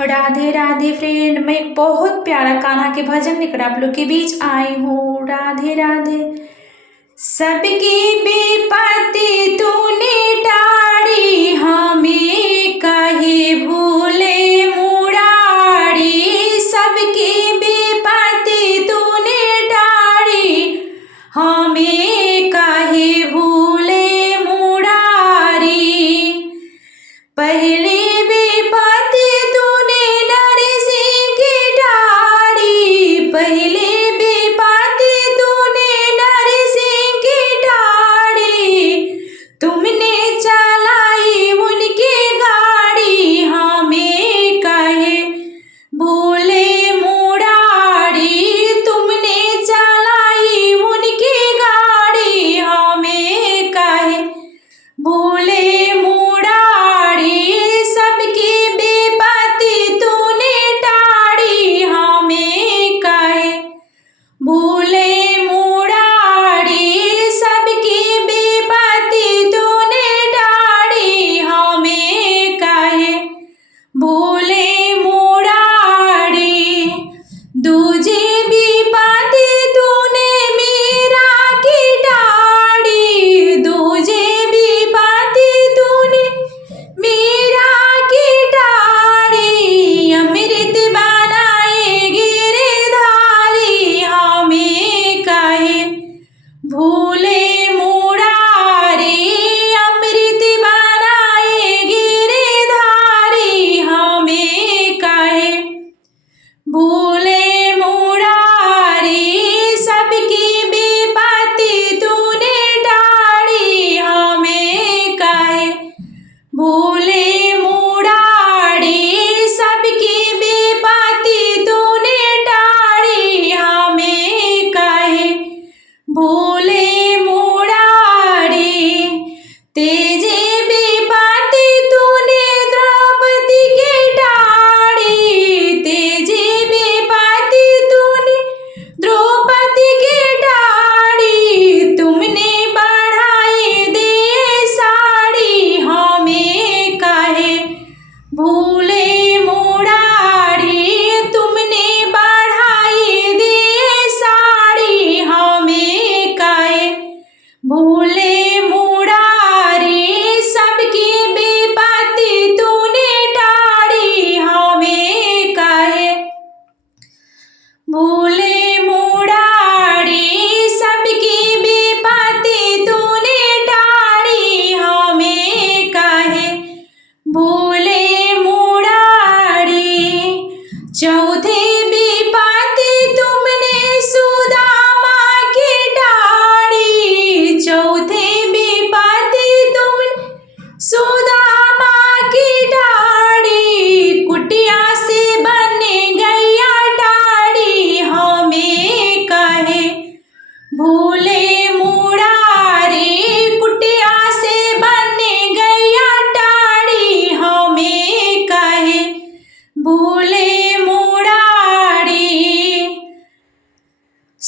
Radhe Radhe friend, मैं एक बहुत प्यारा कान्हा के भजन लेकर आप लोग के बीच आई हूँ। राधे राधे। सबकी विपत्ति तूने टाड़ी, हमें काहे भूले मुरारी। सबकी विपत्ति तूने टाड़ी, हमें काहे भूले मुरारी। पहले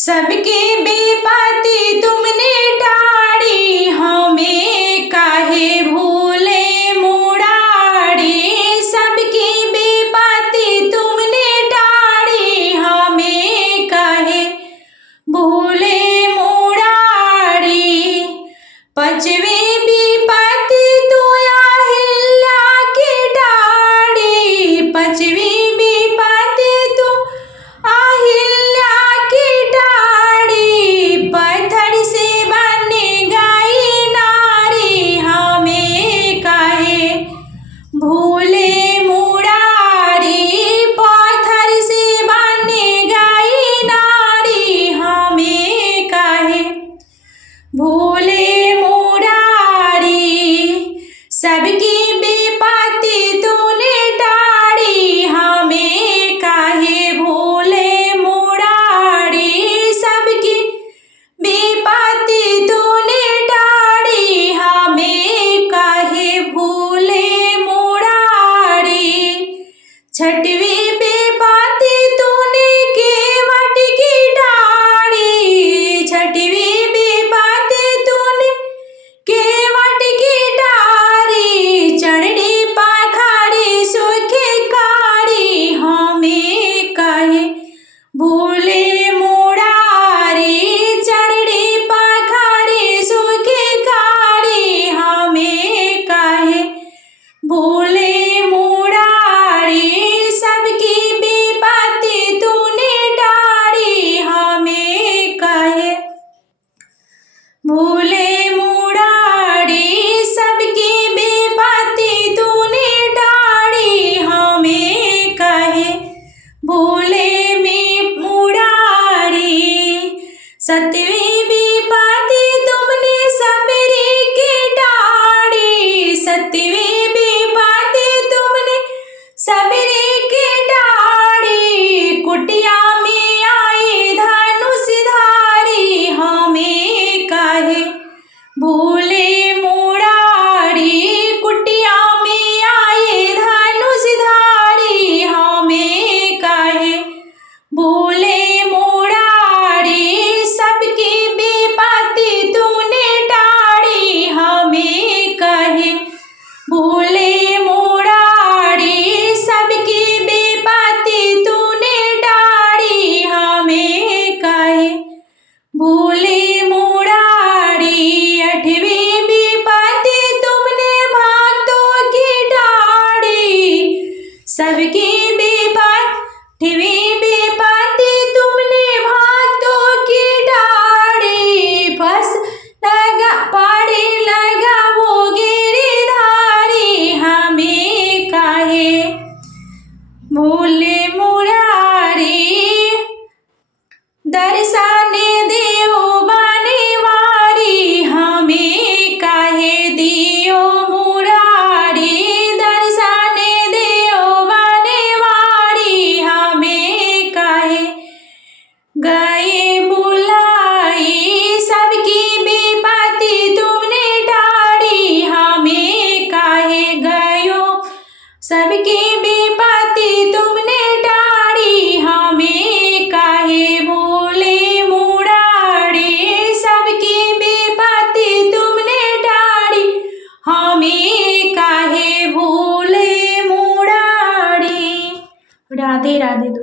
सबकी विपत्ति तुमने टाड़ी, हमें काहे भूले मुरारी। सबकी विपत्ति तुमने टाड़ी, हमें काहे भूले मुरारी। पंचवी विपत्ति तू अहिल्या की टाड़ी, पंचवी विपत्ति तू अहिल्या की टाड़ी। पत्थर से बन गई नारी, हमें काहे भूले मुरारी। पत्थर से बन गई नारी, हमें काहे भूले मुरारी। सबकी विपत्ति तूने टाड़ी, हमें काहे भूले मुरारी। सबकी विपत्ति तूने टाड़ी, हमें काहे भूले मुरारी। छठवीं विपत्ति तूने केवट की टाड़ी, छठवीं विपत्ति तूने केवट की टारी। चढ़नी पखाड़ी सूखी कारी, बजरे के डाड़ी, कुटिया में आई धनुषधारी, हमें काहे भूले मुरारी। कुटिया में आए धनुषधारी, हमें काहे भूले मुरारी। सबकी विपत्ति तूने टाड़ी, हमें काहे भूले मुरारी। सबकी विपत्ति तूने टाड़ी, हमें काहे भूले मुरारी। अठवीं विपत्ति तुमने भक्तों की टाड़ी, सबकी आठवीं विपत्ति तुमने भक्तों की टाड़ी। बस पाड़ी लगा वो गिरधारी, हमें काहे भूले मुरारी। दर्शन देओ बनवारी, हमें काहे दियो मुरारी। दर्शन देओ बनवारी, हमें काहे गए बुलाई। सबकी विपत्ति तुमने टाड़ी, हमें काहे गयो। सबकी विपत्ति तुमने टाड़ी, हमें काहे भूले मुरारी। सबकी विपत्ति तुमने टाड़ी, हमें काहे भूले मुरारी। राधे राधे।